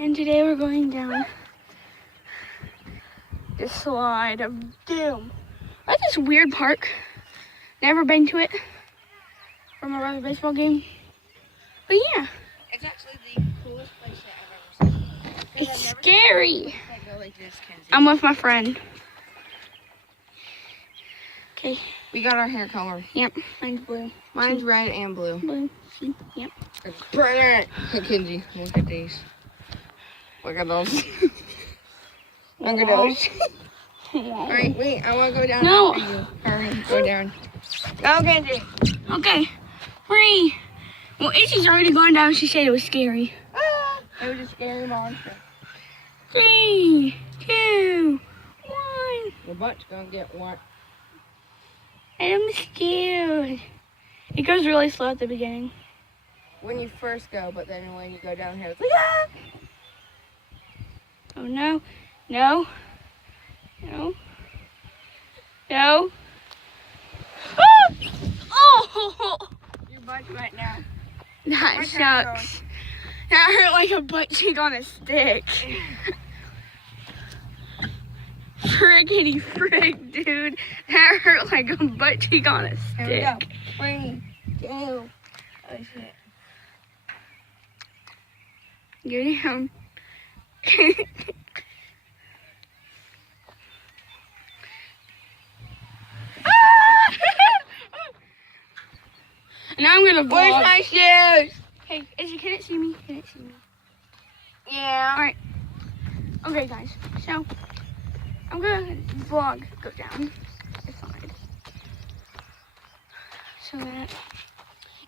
And today we're going down the slide of doom. That's this weird park. Never been to it from my brother's baseball game. But yeah. It's actually the coolest place that I've ever seen. It's scary. Go like this, Kenzie. I'm with my friend. Okay. We got our hair color. Yep. Mine's blue. Mine's red and blue. Blue. See? Yep. Brilliant. Kenzie, look at these. Look at those. Look at those. Alright, wait. I want to go down No. after you. Hurry, go down. Go, Kenzie. Okay. 3. Well, Izzy's already gone down. She said it was scary. Ah, it was a scary monster. 3, 2, 1. Your butt's going to get what? I'm scared. It goes really slow at the beginning. When you first go, but then when you go down here, it's like, ah! Oh no, no, no, no. Ah! Oh! Your butt's wet now. That My turn, sucks. That hurt like a butt cheek on a stick. Friggity frig, dude. That hurt like a butt cheek on a stick. Here we go. 3, 2. Oh shit. Go down. Now I'm gonna vlog. Where's my shoes? Hey, Izzy, can it see me? Can it see me? Yeah. Alright. Okay, guys. So, I'm gonna vlog go down the slide. So that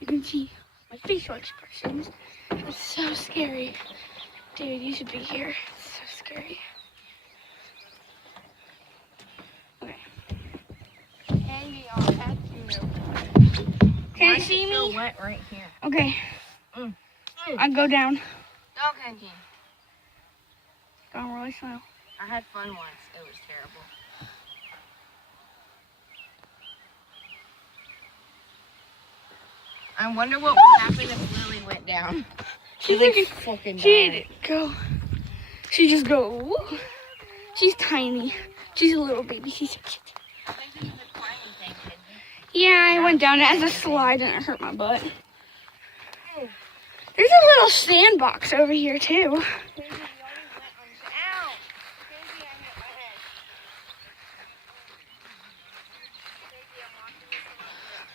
you can see my facial expressions. It's so scary. Dude, you should be here. It's so scary. Okay. Candy, I'll catch you. Can you see Still me? wet right here. Okay. Mm. I go down. Go, Kenji. Going really slow. I had fun once. It was terrible. I wonder what would happen if Lily went down. She like freaking fucking She died. go. She just go. Woo. She's tiny. She's a little baby. She's so cute. I think this is a climbing thing, Kenji. Yeah, I went down it as a slide and it hurt my butt. There's a little sandbox over here too. Kenji, you already went on. Ow! Kenji, I hit my head. Kenji, I'm watching this a little bit.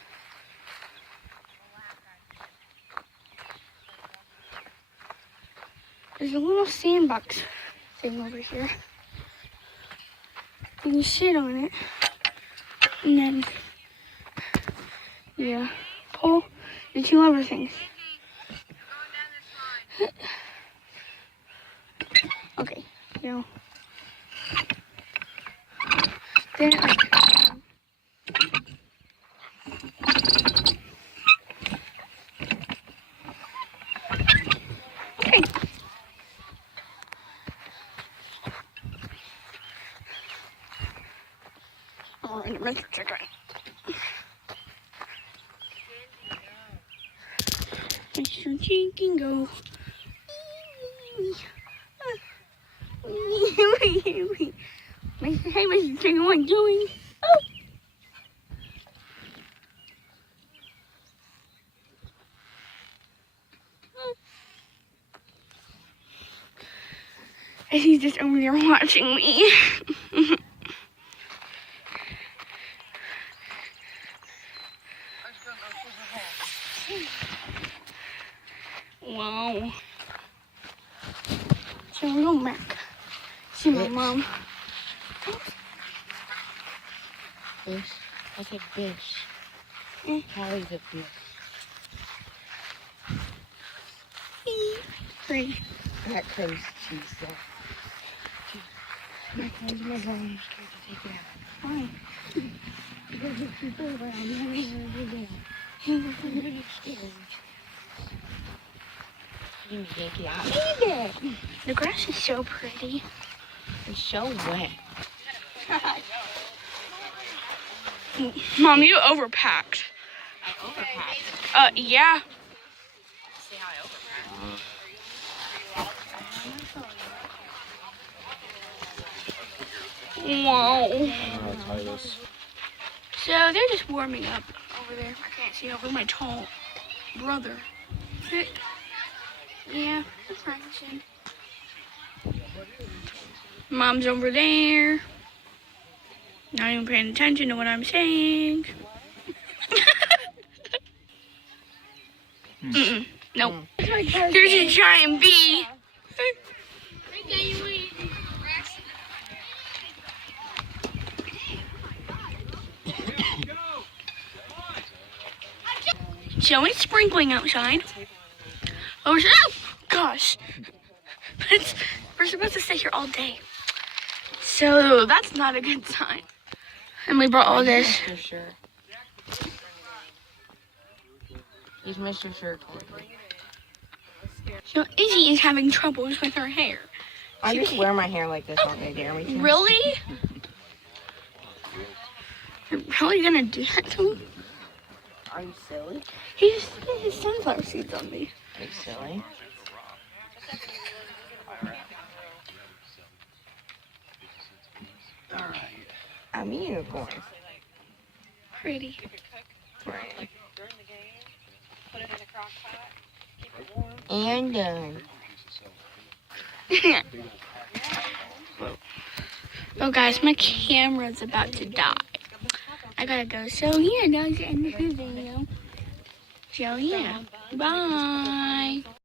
There's a little sandbox thing over here. And you sit on it. And then you pull the 2 other things. Okay, now. Then okay. Oh, and the rest of chicken. Mr. Chicken go. Hey, Mr. Chicken, what are you doing? Oh. And he's just over there watching me. Wow. So we're going back. See my mom. Fish. I said fish. Holly's a fish. Great. That crazy cheese though. My friends, my mom, I'm scared to take it out. Why? Because there's people around me every day. I'm really scared. You need to take it out. Eat it! The grass is so pretty. It's so wet. Mom, you overpacked. I overpacked. Yeah. See how I overpacked? Whoa. I don't know how to tie this. So they're just warming up over there. I can't see over my tall brother. Yeah, they're practicing. Mom's over there. Not even paying attention to what I'm saying. Nope. There's a giant bee. So it's sprinkling outside. Oh gosh. We're supposed to stay here all day. So that's not a good sign. And we brought all this. Mr. Shirt. He's Mr. Shirt. So Izzy is having troubles with her hair. I just wear my hair like this all day, dare me to. Really? You're really gonna do that to me? Are you silly? He just spit his sunflower seeds on me. Are you silly? I'm a unicorn. Pretty. Right. And done. Oh guys, my camera's about to die. I gotta go. So yeah, that's the end of the video. So yeah, bye.